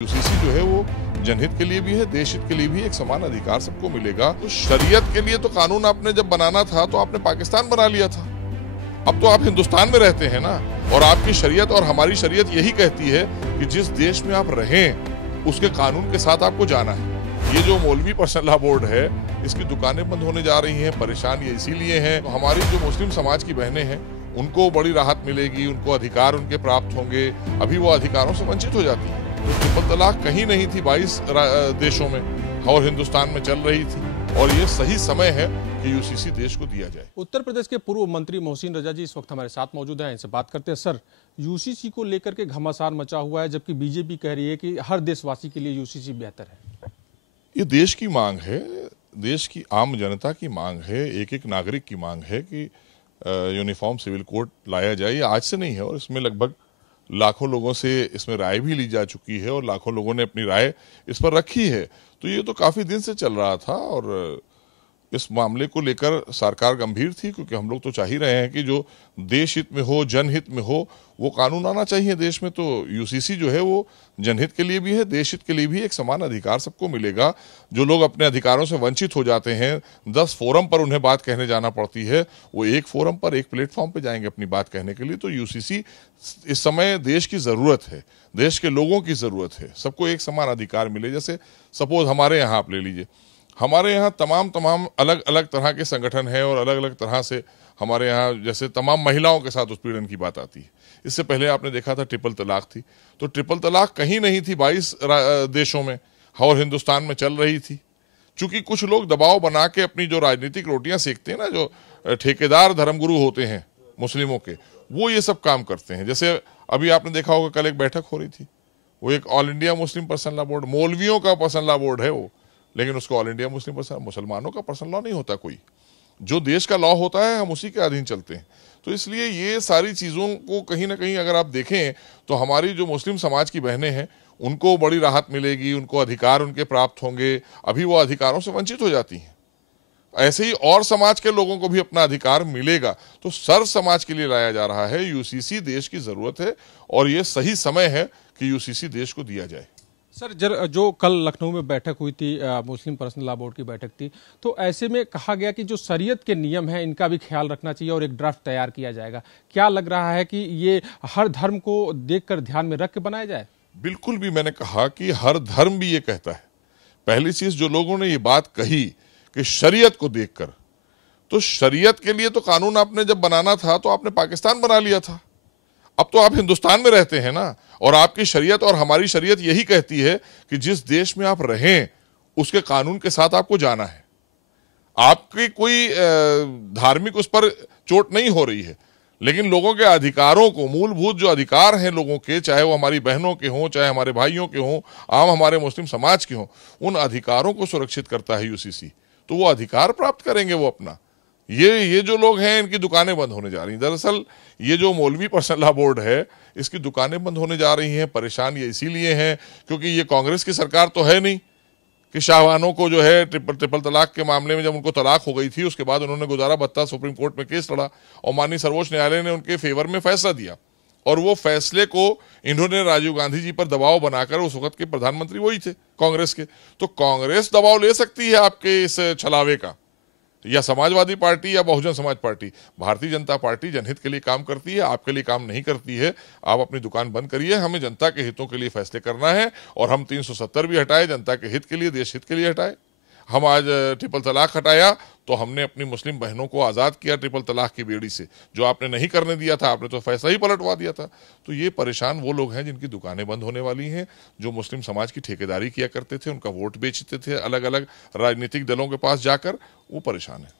UCC जो है वो जनहित के लिए भी है, देश हित के लिए भी एक समान अधिकार सबको मिलेगा। तो शरीयत के लिए तो कानून आपने जब बनाना था तो आपने पाकिस्तान बना लिया था। अब तो आप हिंदुस्तान में रहते हैं ना, और आपकी शरीयत और हमारी शरीयत यही कहती है कि जिस देश में आप रहें उसके कानून के साथ आपको जाना है। ये जो मौलवी पर्सनल लॉ बोर्ड है, इसकी दुकानें बंद होने जा रही हैं, परेशान ये इसीलिए हैं। तो हमारी जो मुस्लिम समाज की बहनें हैं उनको बड़ी राहत मिलेगी, उनको अधिकार उनके प्राप्त होंगे। अभी वो अधिकारों से वंचित हो जाती है। तो ट्रिपल तलाक कहीं नहीं थी 22 देशों में और हिंदुस्तान में चल रही थी, और ये सही समय है कि यूसीसी देश को दिया जाए। उत्तर प्रदेश के पूर्व मंत्री मोहसिन रजा जी इस वक्त हमारे साथ मौजूद हैं, इनसे बात करते हैं। सर, यूसीसी को लेकर के घमासान मचा हुआ है, जबकि बीजेपी कह रही है कि हर देशवासी के लिए यूसीसी बेहतर है। ये देश की मांग है, देश की आम जनता की मांग है, एक एक नागरिक की मांग है कि यूनिफॉर्म सिविल कोड लाया जाए। ये आज से नहीं है, और इसमें लगभग लाखों लोगों से इसमें राय भी ली जा चुकी है और लाखों लोगों ने अपनी राय इस पर रखी है। तो ये तो काफी दिन से चल रहा था, और इस मामले को लेकर सरकार गंभीर थी, क्योंकि हम लोग तो चाह ही रहे हैं कि जो देश हित में हो, जनहित में हो, वो कानून आना चाहिए देश में। तो यूसीसी जो है वो जनहित के लिए भी है, देश हित के लिए भी एक समान अधिकार सबको मिलेगा। जो लोग अपने अधिकारों से वंचित हो जाते हैं, 10 फोरम पर उन्हें बात कहने जाना पड़ती है, वो एक फोरम पर, एक प्लेटफॉर्म पर जाएंगे अपनी बात कहने के लिए। तो यूसीसी इस समय देश की जरूरत है, देश के लोगों की जरूरत है, सबको एक समान अधिकार मिले। जैसे सपोज हमारे यहाँ आप ले लीजिए, हमारे यहाँ तमाम अलग अलग तरह के संगठन हैं, और अलग अलग तरह से हमारे यहाँ जैसे तमाम महिलाओं के साथ उत्पीड़न की बात आती है। इससे पहले आपने देखा था ट्रिपल तलाक थी, तो ट्रिपल तलाक कहीं नहीं थी 22 देशों में और हिंदुस्तान में चल रही थी। चूंकि कुछ लोग दबाव बना के अपनी जो राजनीतिक रोटियां सेकते हैं ना, जो ठेकेदार धर्मगुरु होते हैं मुस्लिमों के, वो ये सब काम करते हैं। जैसे अभी आपने देखा होगा, कल एक बैठक हो रही थी, वो एक all India Muslim personal law board, मौलवियों का पर्सनल लॉ बोर्ड है वो, लेकिन उसको ऑल इंडिया मुस्लिम पर्सनल, मुसलमानों का पर्सनल लॉ नहीं होता कोई। जो देश का लॉ होता है हम उसी के अधीन चलते हैं। तो इसलिए ये सारी चीज़ों को कहीं ना कहीं अगर आप देखें तो हमारी जो मुस्लिम समाज की बहनें हैं उनको बड़ी राहत मिलेगी, उनको अधिकार उनके प्राप्त होंगे। अभी वो अधिकारों से वंचित हो जाती हैं। ऐसे ही और समाज के लोगों को भी अपना अधिकार मिलेगा। तो सर्व समाज के लिए लाया जा रहा है यूसीसी, देश की जरूरत है, और ये सही समय है कि यूसीसी देश को दिया जाए। सर, जो कल लखनऊ में बैठक हुई थी, मुस्लिम पर्सनल लॉ बोर्ड की बैठक थी, तो ऐसे में कहा गया कि जो शरीयत के नियम हैं इनका भी ख्याल रखना चाहिए और एक ड्राफ्ट तैयार किया जाएगा। क्या लग रहा है कि ये हर धर्म को देखकर ध्यान में रख के बनाया जाए? बिल्कुल भी, मैंने कहा कि हर धर्म भी ये कहता है। पहली चीज, जो लोगों ने ये बात कही कि शरीयत को देखकर, तो शरीयत के लिए तो कानून आपने जब बनाना था तो आपने पाकिस्तान बना लिया था। अब तो आप हिंदुस्तान में रहते हैं ना, और आपकी शरीयत और हमारी शरीयत यही कहती है कि जिस देश में आप रहें उसके कानून के साथ आपको जाना है। आपकी कोई धार्मिक उस पर चोट नहीं हो रही है, लेकिन लोगों के अधिकारों को, मूलभूत जो अधिकार हैं लोगों के, चाहे वो हमारी बहनों के हों, चाहे हमारे भाइयों के हों, आम हमारे मुस्लिम समाज के हों, उन अधिकारों को सुरक्षित करता है यूसीसी। तो वो अधिकार प्राप्त करेंगे वो अपना। ये जो लोग हैं इनकी दुकानें बंद होने जा रही हैं। दरअसल ये जो मौलवी पर्सनल लॉ बोर्ड है, इसकी दुकानें बंद होने जा रही हैं। परेशान ये इसीलिए हैं क्योंकि ये कांग्रेस की सरकार तो है नहीं कि शाहवानों को जो है ट्रिपल तलाक के मामले में जब उनको तलाक हो गई थी उसके बाद उन्होंने गुजारा भत्ता सुप्रीम कोर्ट में केस लड़ा, और माननीय सर्वोच्च न्यायालय ने उनके फेवर में फैसला दिया, और वो फैसले को इन्होंने राजीव गांधी जी पर दबाव बनाकर, उस वक्त के प्रधानमंत्री वही थे कांग्रेस के, तो कांग्रेस दबाव ले सकती है आपके इस छलावे का, या समाजवादी पार्टी या बहुजन समाज पार्टी। भारतीय जनता पार्टी जनहित के लिए काम करती है, आपके लिए काम नहीं करती है। आप अपनी दुकान बंद करिए, हमें जनता के हितों के लिए फैसले करना है, और हम 370 भी हटाए, जनता के हित के लिए, देश हित के लिए हटाए। हम आज ट्रिपल तलाक हटाया तो हमने अपनी मुस्लिम बहनों को आज़ाद किया ट्रिपल तलाक की बेड़ी से। जो आपने नहीं करने दिया था, आपने तो फैसला ही पलटवा दिया था। तो ये परेशान वो लोग हैं जिनकी दुकानें बंद होने वाली हैं, जो मुस्लिम समाज की ठेकेदारी किया करते थे, उनका वोट बेचते थे अलग अलग राजनीतिक दलों के पास जाकर, वो परेशान है।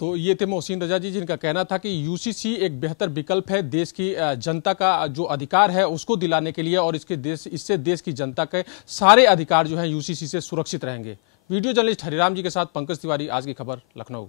तो ये थे मोहसिन रजा जी, जिनका कहना था कि यूसीसी एक बेहतर विकल्प है देश की जनता का जो अधिकार है उसको दिलाने के लिए, और इससे देश की जनता के सारे अधिकार जो हैं यूसीसी से सुरक्षित रहेंगे। वीडियो जर्नलिस्ट हरिराम जी के साथ पंकज तिवारी, आज की खबर, लखनऊ।